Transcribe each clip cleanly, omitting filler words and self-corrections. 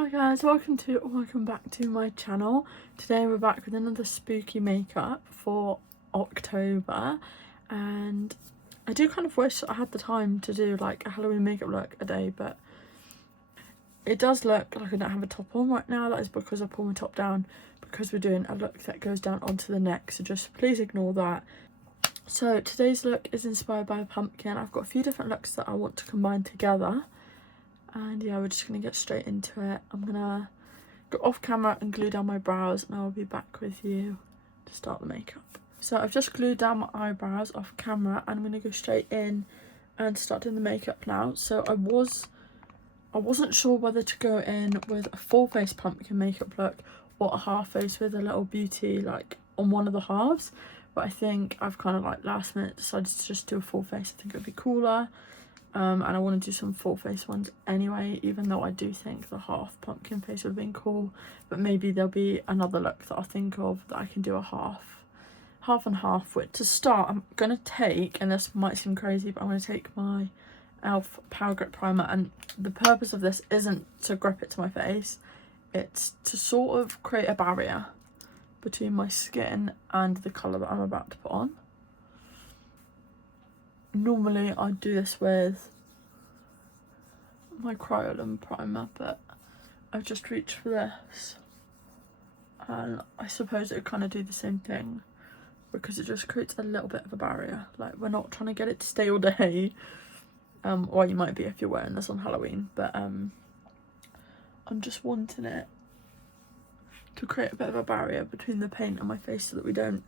Hi guys, welcome back to my channel. Today we're back with another spooky makeup for October, and I do kind of wish I had the time to do like a Halloween makeup look a day, but it does look like I don't have a top on right now. That is because I pulled my top down because we're doing a look that goes down onto the neck, so just please ignore that. So today's look is inspired by a pumpkin. I've got a few different looks that I want to combine together. And yeah, we're just going to get straight into it. I'm going to go off camera and glue down my brows, and I'll be back with you to start the makeup. So I've just glued down my eyebrows off camera, and I'm going to go straight in and start doing the makeup now. So I wasn't sure whether to go in with a full face pumpkin makeup look or a half face with a little beauty like on one of the halves. But I think I've kind of like last minute decided to just do a full face. I think it would be cooler. And I want to do some full face ones anyway, even though I do think the half pumpkin face would have been cool. But maybe there'll be another look that I'll think of that I can do a half and half with. To start, I'm going to take, and this might seem crazy, but I'm going to take my e.l.f. Power Grip Primer, and the purpose of this isn't to grip it to my face, it's to sort of create a barrier between my skin and the colour that I'm about to put on. Normally I'd do this with my Kryolan primer, but I've just reached for this, and I suppose it would kind of do the same thing because it just creates a little bit of a barrier. Like, we're not trying to get it to stay all day, or you might be if you're wearing this on Halloween, but I'm just wanting it to create a bit of a barrier between the paint and my face so that we don't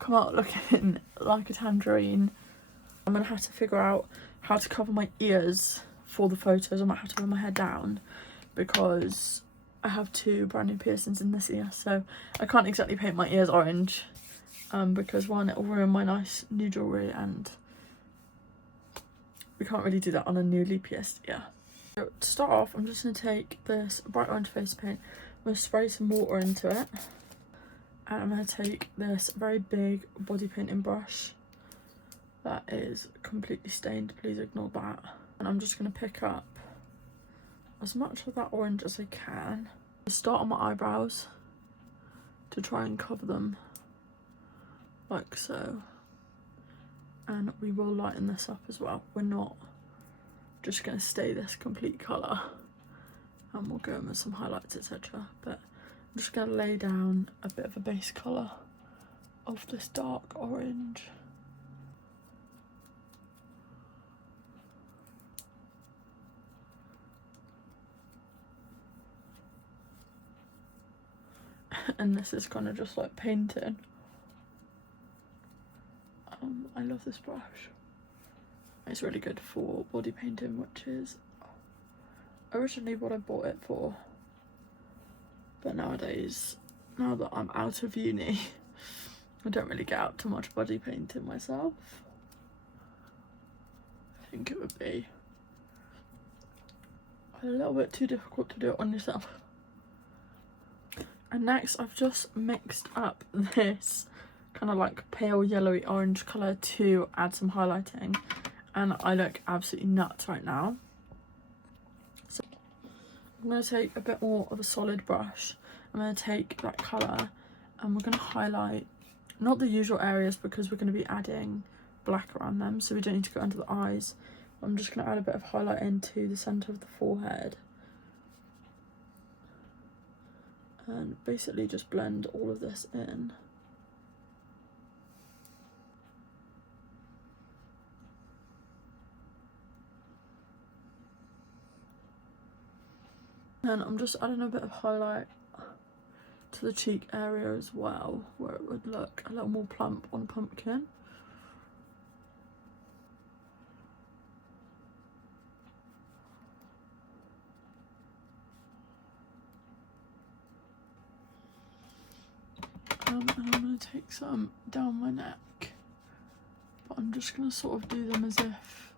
come out looking like a tangerine. I'm going to have to figure out how to cover my ears for the photos. I might have to put my hair down because I have two brand new piercings in this ear, so I can't exactly paint my ears orange because one, it will ruin my nice new jewellery, and we can't really do that on a newly pierced ear. So to start off, I'm just going to take this bright orange face paint. I'm going to spray some water into it, and I'm going to take this very big body painting brush that is completely stained, please ignore that. And I'm just going to pick up as much of that orange as I can. I start on my eyebrows to try and cover them like so. And we will lighten this up as well. We're not just going to stay this complete colour. And we'll go in with some highlights, etc. But I'm just going to lay down a bit of a base colour of this dark orange. And this is kind of just like painting. I love this brush. It's really good for body painting, which is originally what I bought it for. But nowadays, now that I'm out of uni, I don't really get out too much body painting myself. I think it would be a little bit too difficult to do it on yourself. And next, I've just mixed up this kind of like pale yellowy orange colour to add some highlighting, and I look absolutely nuts right now. So I'm going to take a bit more of a solid brush. I'm going to take that colour and we're going to highlight not the usual areas because we're going to be adding black around them, so we don't need to go under the eyes. I'm just going to add a bit of highlight into the centre of the forehead. And basically just blend all of this in. And I'm just adding a bit of highlight to the cheek area as well, where it would look a little more plump on a pumpkin. And I'm going to take some down my neck, but I'm just going to sort of do them as if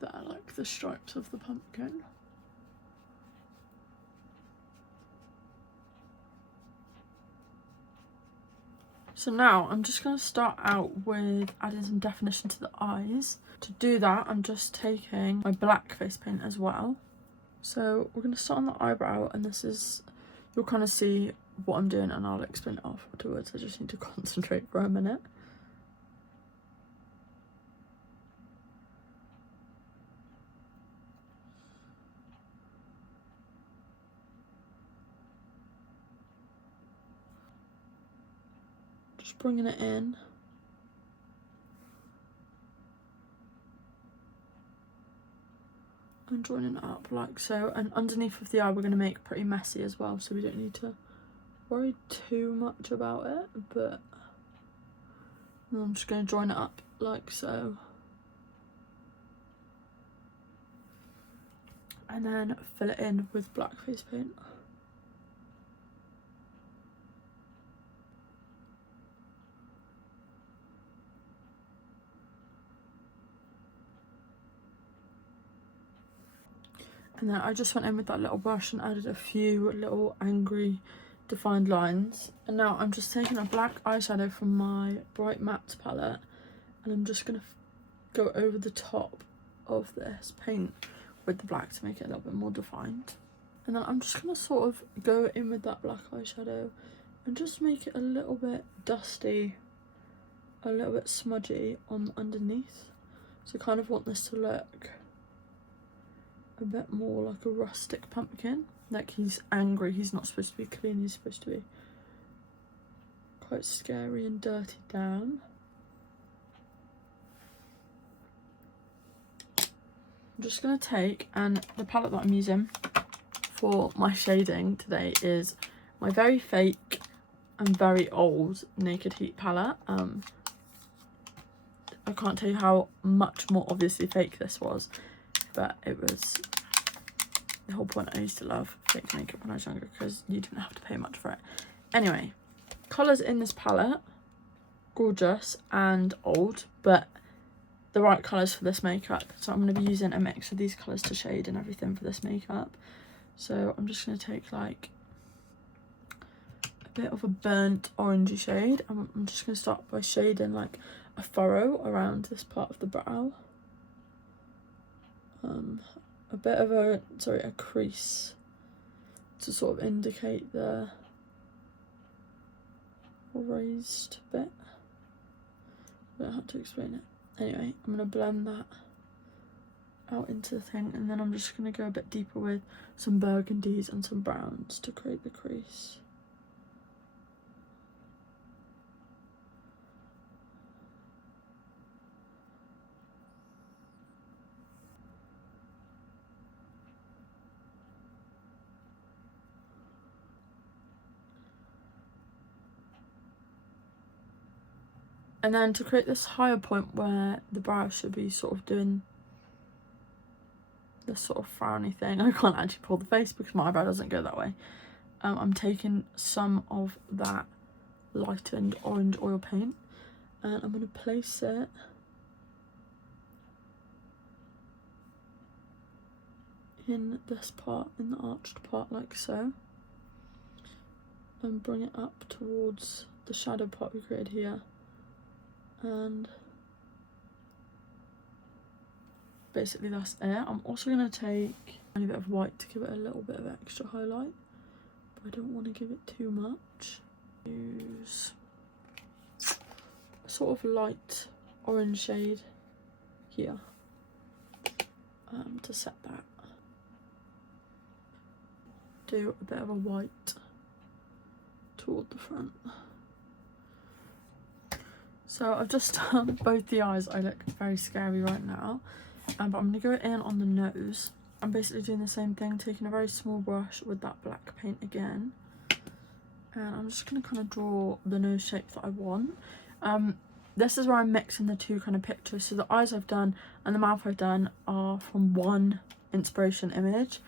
they're like the stripes of the pumpkin. So now I'm just going to start out with adding some definition to the eyes. To do that, I'm just taking my black face paint as well, So we're going to start on the eyebrow, and this is, you'll kind of see what I'm doing and I'll explain it afterwards. I just need to concentrate for a minute. Just bringing it in. And joining it up like so, and underneath of the eye we're going to make pretty messy as well, so we don't need to worry too much about it, but I'm just going to join it up like so, and then fill it in with black face paint. And then I just went in with that little brush and added a few little angry defined lines. And now I'm just taking a black eyeshadow from my Bright Mattes palette, and I'm just going to go over the top of this paint with the black to make it a little bit more defined. And then I'm just going to sort of go in with that black eyeshadow and just make it a little bit dusty, a little bit smudgy on underneath. So I kind of want this to look a bit more like a rustic pumpkin. Like, he's angry, he's not supposed to be clean, he's supposed to be quite scary and dirty down. I'm just going to take, and the palette that I'm using for my shading today is my very fake and very old Naked Heat palette. I can't tell you how much more obviously fake this was, but it was the whole point. I used to love fake makeup when I was younger because you didn't have to pay much for it. Anyway, colours in this palette, gorgeous and old, but the right colours for this makeup. So I'm going to be using a mix of these colours to shade and everything for this makeup. So I'm just going to take like a bit of a burnt orangey shade. I'm just going to start by shading like a furrow around this part of the brow. A bit of a crease to sort of indicate the raised bit. I don't know how to explain it. Anyway, I'm going to blend that out into the thing, and then I'm just going to go a bit deeper with some burgundies and some browns to create the crease. And then to create this higher point where the brow should be sort of doing this sort of frowny thing. I can't actually pull the face because my eyebrow doesn't go that way. I'm taking some of that lightened orange oil paint, and I'm going to place it in this part, in the arched part like so, and bring it up towards the shadow part we created here. And basically that's it. I'm also going to take a bit of white to give it a little bit of extra highlight, but I don't want to give it too much. Use a sort of light orange shade here to set that. Do a bit of a white toward the front. So I've just done both the eyes. I look very scary right now, but I'm going to go in on the nose. I'm basically doing the same thing, taking a very small brush with that black paint again, and I'm just going to kind of draw the nose shape that I want. This is where I'm mixing the two kind of pictures. So the eyes I've done and the mouth I've done are from one inspiration image.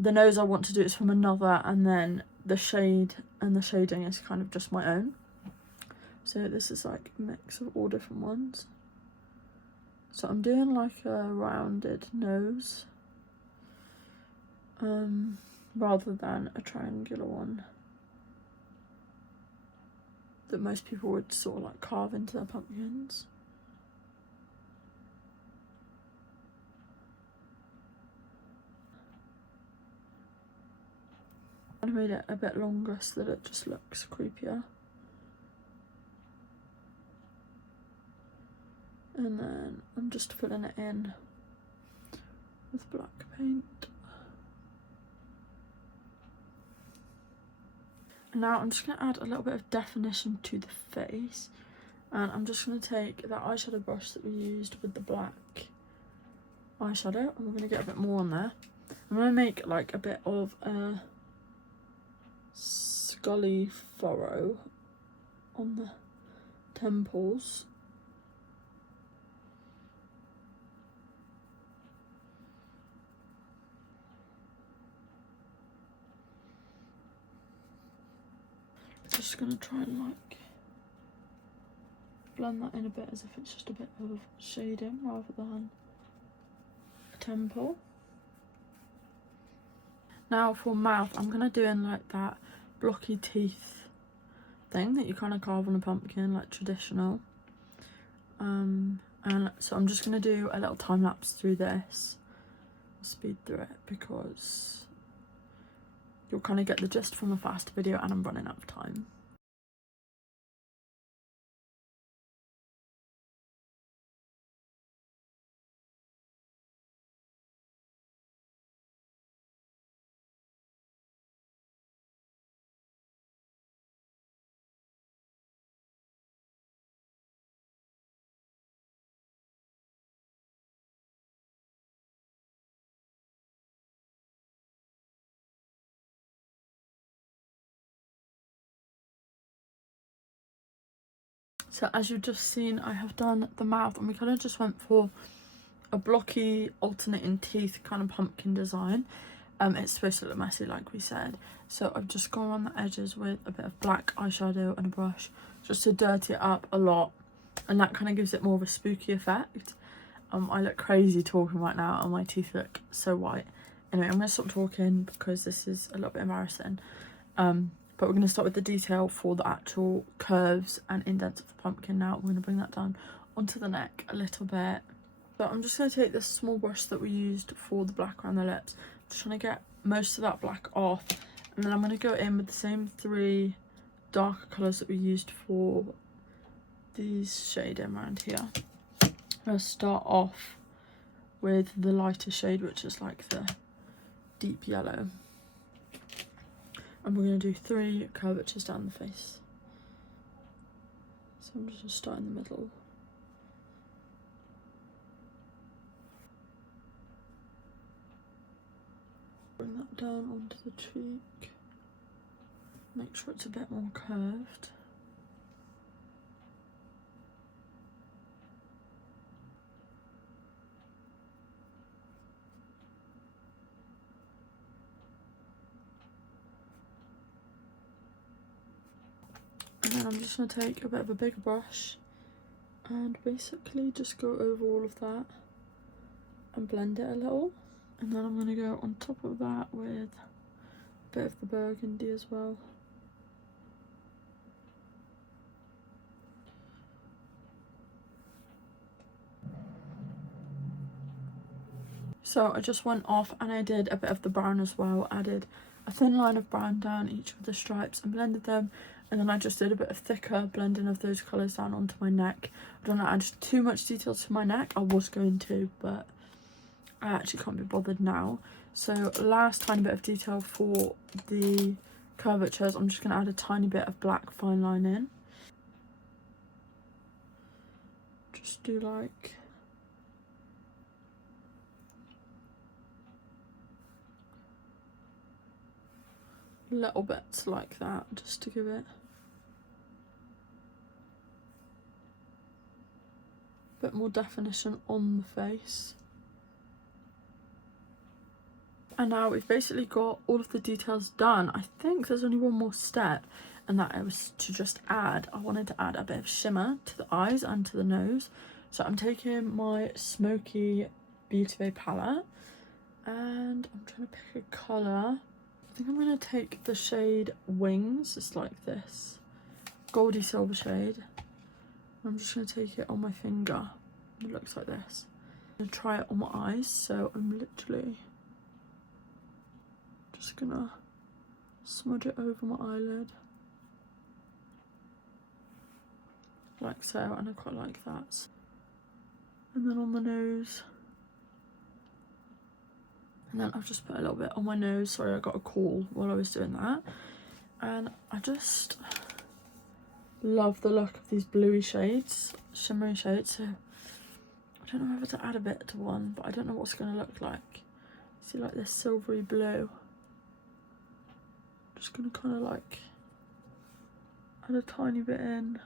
The nose I want to do is from another, and then the shade and the shading is kind of just my own. So this is like a mix of all different ones. So I'm doing like a rounded nose, rather than a triangular one that most people would sort of like carve into their pumpkins. made it a bit longer so that it just looks creepier. And then I'm just filling it in with black paint. And now I'm just going to add a little bit of definition to the face. And I'm just going to take that eyeshadow brush that we used with the black eyeshadow, and we're going to get a bit more on there. I'm going to make like a bit of a scully furrow on the temples. Just going to try and like blend that in a bit as if it's just a bit of shading rather than a temple. Now for mouth, I'm going to do in like that blocky teeth thing that you kind of carve on a pumpkin, like traditional. And so I'm just going to do a little time lapse through this. I'll speed through it because you'll kind of get the gist from a fast video and I'm running out of time. So as you've just seen, I have done the mouth, and we kind of just went for a blocky alternating teeth kind of pumpkin design. It's supposed to look messy like we said, so I've just gone around the edges with a bit of black eyeshadow and a brush just to dirty it up a lot, and that kind of gives it more of a spooky effect. I look crazy talking right now and my teeth look so white. Anyway, I'm going to stop talking because this is a little bit embarrassing. But we're going to start with the detail for the actual curves and indents of the pumpkin now. We're going to bring that down onto the neck a little bit. So I'm just going to take this small brush that we used for the black around the lips. I'm just trying to get most of that black off. And then I'm going to go in with the same 3 darker colours that we used for these shading around here. I'm going to start off with the lighter shade, which is like the deep yellow. And we're going to do 3 curvatures down the face. So I'm just going to start in the middle. Bring that down onto the cheek. Make sure it's a bit more curved. And then I'm just going to take a bit of a bigger brush and basically just go over all of that and blend it a little. And then I'm going to go on top of that with a bit of the burgundy as well. So I just went off and I did a bit of the brown as well. Added a thin line of brown down each of the stripes and blended them. And then I just did a bit of thicker blending of those colours down onto my neck. I don't want to add too much detail to my neck. I was going to, but I actually can't be bothered now. So last tiny bit of detail for the curvatures, I'm just going to add a tiny bit of black fine line in. Just do like little bits like that, just to give it a bit more definition on the face. And now we've basically got all of the details done. I think there's only one more step, and that was to just add, I wanted to add a bit of shimmer to the eyes and to the nose. So I'm taking my smoky Beauty Bay palette and I'm trying to pick a colour. I think I'm going to take the shade Wings, it's like this goldy silver shade. I'm just going to take it on my finger. It looks like this. I'm going to try it on my eyes, so I'm literally just gonna smudge it over my eyelid. Like so, and I quite like that. And then on the nose. And then I've just put a little bit on my nose. Sorry, I got a call while I was doing that. And I just love the look of these bluey shades, shimmery shades. So I don't know whether to add a bit to one, but I don't know what's going to look like. See, like this silvery blue. Just going to kind of like add a tiny bit in.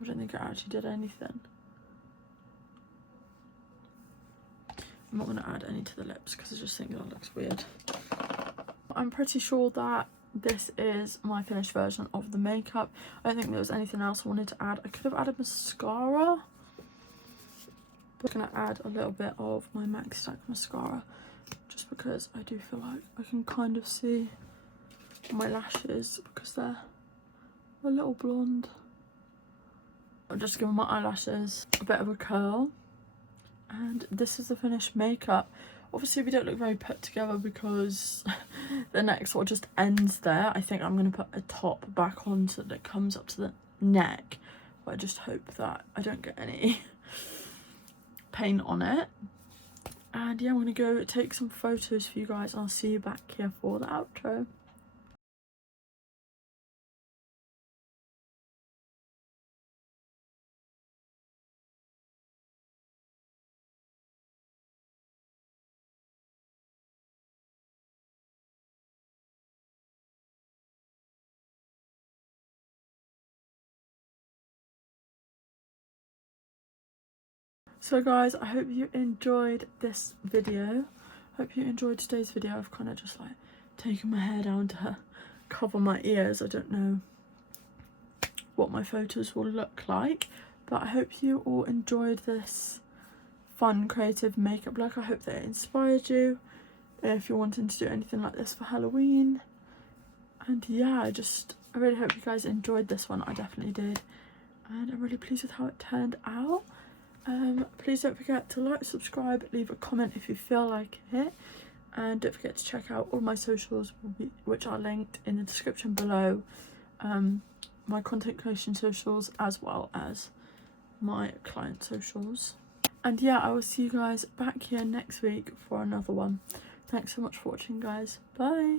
I don't think I actually did anything. I'm not going to add any to the lips because I just think that looks weird. I'm pretty sure that this is my finished version of the makeup. I don't think there was anything else I wanted to add. I could have added mascara. But I'm going to add a little bit of my Max Stack mascara just because I do feel like I can kind of see my lashes because they're a little blonde. I'll just give my eyelashes a bit of a curl. And this is the finished makeup. Obviously we don't look very put together because the neck sort of just ends there. I think I'm going to put a top back on so that it comes up to the neck. But I just hope that I don't get any paint on it. And yeah, I'm going to go take some photos for you guys. I'll see you back here for the outro. So guys, I hope you enjoyed this video. Hope you enjoyed today's video. I've kind of just like taken my hair down to cover my ears. I don't know what my photos will look like, but I hope you all enjoyed this fun creative makeup look. I hope that it inspired you if you're wanting to do anything like this for Halloween. And yeah, I really hope you guys enjoyed this one. I definitely did, and I'm really pleased with how it turned out. Please don't forget to like, subscribe, leave a comment if you feel like it, and don't forget to check out all my socials, which are linked in the description below. My content creation socials as well as my client socials. And yeah, I will see you guys back here next week for another one. Thanks so much for watching, guys. Bye.